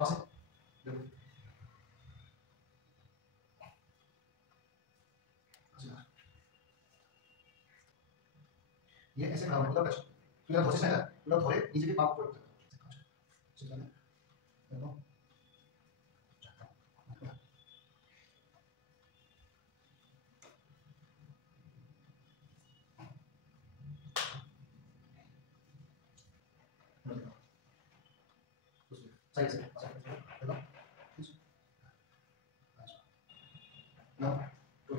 पास है देखो ये ऐसे खड़ा होना मतलब टच फिर आप धोसे से पूरा धोरे नीचे के पाप ऊपर चल जाना देखो सही से देखो ना तो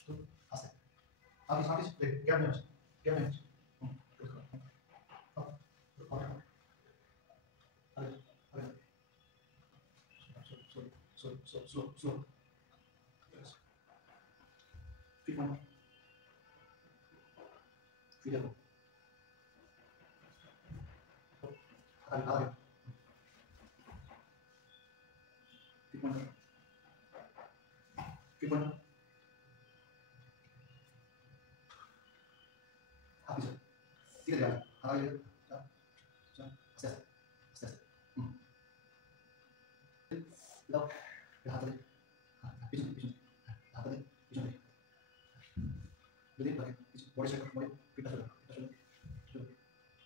चल आप इस वापस देख क्या नहीं slow feet one feet up आगे feet one आप इसे धीरे धीरे आगे आस्ते लो हाथ दे पीछे हाथ दे पीछे within bucket body shape body pita shoulder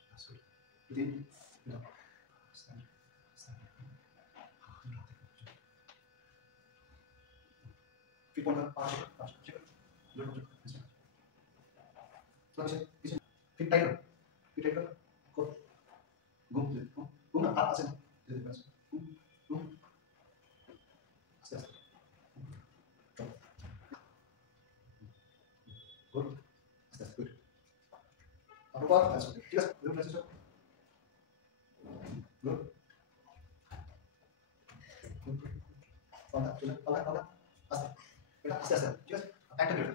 that's good within stand feet point pass shaker load pीछे feet tighter घूम ना हाथ से घूम आस्ते good that's good upper part that's okay ठीक है good let's go good पकड़ आस्ते आस्ते ठीक है एक्टिव कर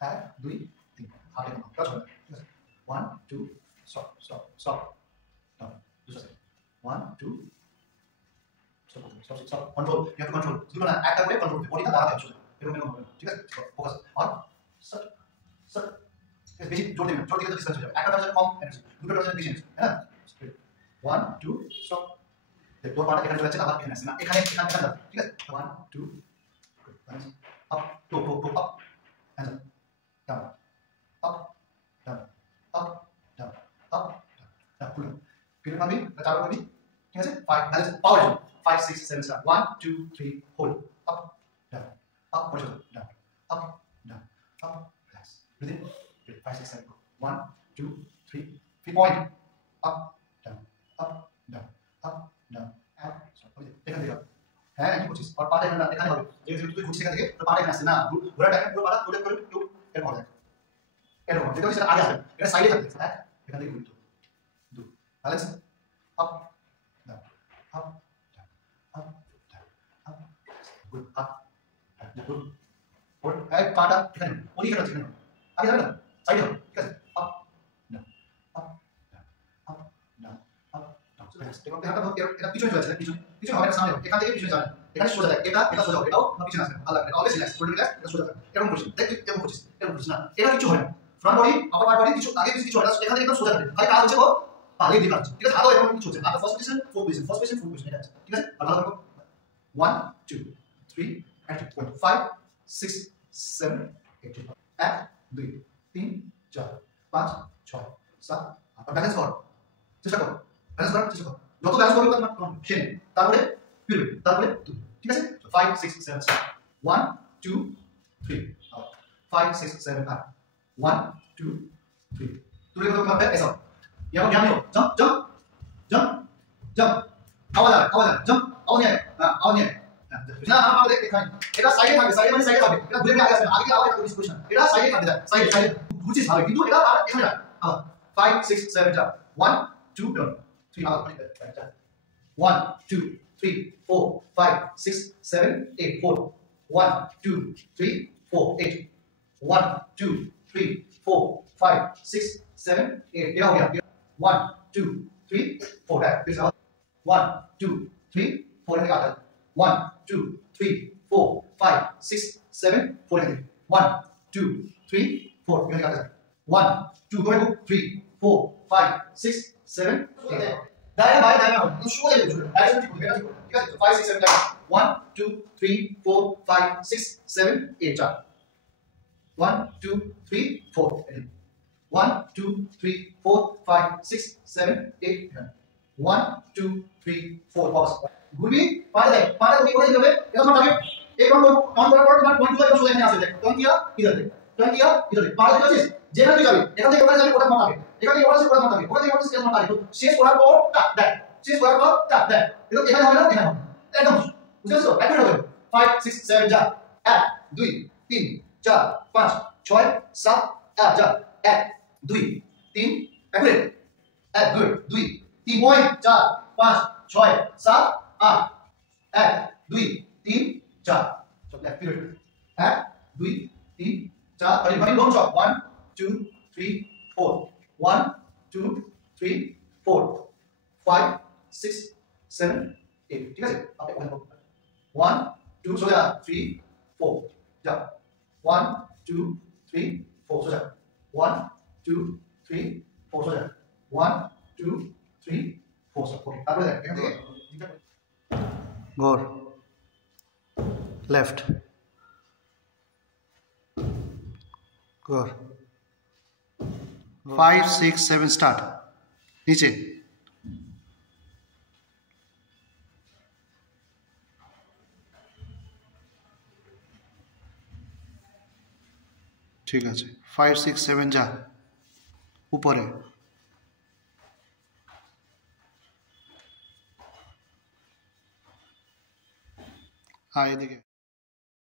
1 2 3 हाथ लेना टच होना ठीक है 1 2 stop down दूसरा से 1 2 stop control you have to control जितना एक्टिव करे कंट्रोल बॉडी का दाब है मेरे ठीक है फोकस और सर इस बेसिक जोड़ देना तो डिस्टेंस हो जाएगा एक्टिव टर्न फॉर्म एनर्जी दूसरा टर्न डिस्टेंस है ना 1 2 स्टॉप देख दो पार्ट এখানে চলে যাচ্ছে আবার এখানে আসছে না এখানে ঠিক আছে 1 2 up to up and down up down up down up down pull फिर हम भी चारों को भी ठीक है 5 that is power 5 6 7 start 1 2 3 hold up down up push down up down up relax breathe in 5 6 7 1 2 3 3 point up down up down up down up stop देखा है कि कुछ और पार्ट एखाনে এখানে হবে যে তুই ঘুরছিস এখান থেকে তো পার্ট এখানে আসছে না ঘোরা টাইম পুরো পার্ট কোলে করে টু এর হবে এরকম যেটা হচ্ছে আগে আসবে এটা সাইডে থাকবে হ্যাঁ এখান থেকে ঘুরতো দু balance up down up down up down up good up good और एक पार्ट এখানে ওই এখানে আছে আগে যাবে না সাইডে হবে ঠিক আছে up down up down up down up down দেখো এটা পিছনে চলে যাচ্ছে পিছনে হবে না সামনে এখান থেকে পিছনে যাবে এখানে সোজা থাকে এটা সোজা হবে এটাও পিছনে আসবে আলাদা এটা অলওয়েজ রিল্যাক্স শোল্ডার রিল্যাক্স এটা সোজা থাকে এরকম করছিস দেখ এরকম করছিস না এটা কিছু হয় না ফ্রন্ট বডি আপার পার্ট বডি কিছু আগে কিছু হয় না এখান থেকে একদম সোজা থাকে খালি কাজ হচ্ছে ও পালে দিতে পারছে ঠিক আছে হাতও এরকম কিছু হচ্ছে না ফার্স্ট পজিশন ফোর্থ পজিশন এটা আছে ঠিক আছে আর ভালো করো 1 2 3 and 5 6 7 8 1 2 3 4 5 6 7 আর ব্যালেন্স কর চেষ্টা করো যত ব্যালেন্স করবে তত সে তারপরে ফিরবে তারপরে ঠিক আছে 5 6 7 1 2 3 5 6 7 8 1 2 3 तुरंत तो करते हैं ऐसा यहाँ पर ध्यान दो जंप आवाज आ जंप आवाज नहीं आए ना हम आप देखते हैं এটা সাইডে থাকবে এটা ঘুরে আগে আসবে আগে আবার একটা ডিসকাশন এটা সাইডে থাকবে সাইডে বুঝিস হবে কিন্তু এটা আর এখানে আবার 5 6 7 1 2 3 আবার 1 2 3 4 5 6 7 8 4 1 2 3 4 8 1 2 3 4 5 6 7 8 ये हो गया 1 2 3 4 है फिर 1 2 3 4 है आता 1 2 3 4 5 6 7 4 है 1 2 3 4 এখানে কাটা যায় 1 2 করে 3 4 5 6 7 8 দাঁড়া ভাই দাঁড়া তুমি শুরু করে দিও ডাইরেকশন ঠিক হবে এটা ঠিক আছে 5 6 7 1 2 3 4 5 6 7 8 চার 1 2 3 4 1 2 3 4 5 6 7 8 1 2 3 4 पॉज घूरबी पाले তুমি করে দিবে এটা তোমার টার্গেট एक बार ऑन করার পর তোমার পয়েন্ট গুলো সোজা এখানে আসবে টর্ন কিয়া इधर देख टर्न किया इधर देख পালে দেখছিস যেখানে তুই যাবি এখান থেকে ওখানে যাবি ওটা মাথা থাকে এখান থেকে ওখানে যাবি ওটা মাথা থাকে ওখান থেকে ওখানে স্কেল মাথা থাকে শেষ করার পর টাক দেখ শেষ করার পর টাক দেখ এটা এখানে হবে না এখানে হবে একদম বুঝছো একই হবে 5 6 7 যা 1 2 3 4 5 6 7 8 যা 1 2 3 একই 1 2 2 3 পয়েন্ট 4 5 6 7 8 1 2 3 4 সব লেফট পিরিয়ড 1 2 3 4 और भाई लॉन्ग शॉट 1 2 3 4 1 2 3 4 5 6 7 8 ठीक है आप एक 1 2 सो जा 3 4 जा 1 2 3 4 सो जा 1 2 3 4 सो जा 1 2 3 4 सो ओके তারপরে দেখ এখান থেকে ঘর लेफ्ट घोर 5 6 7 स्टार्ट नीचे ठीक है 5 6 7 जा ऊपर है हाँ ये देखिए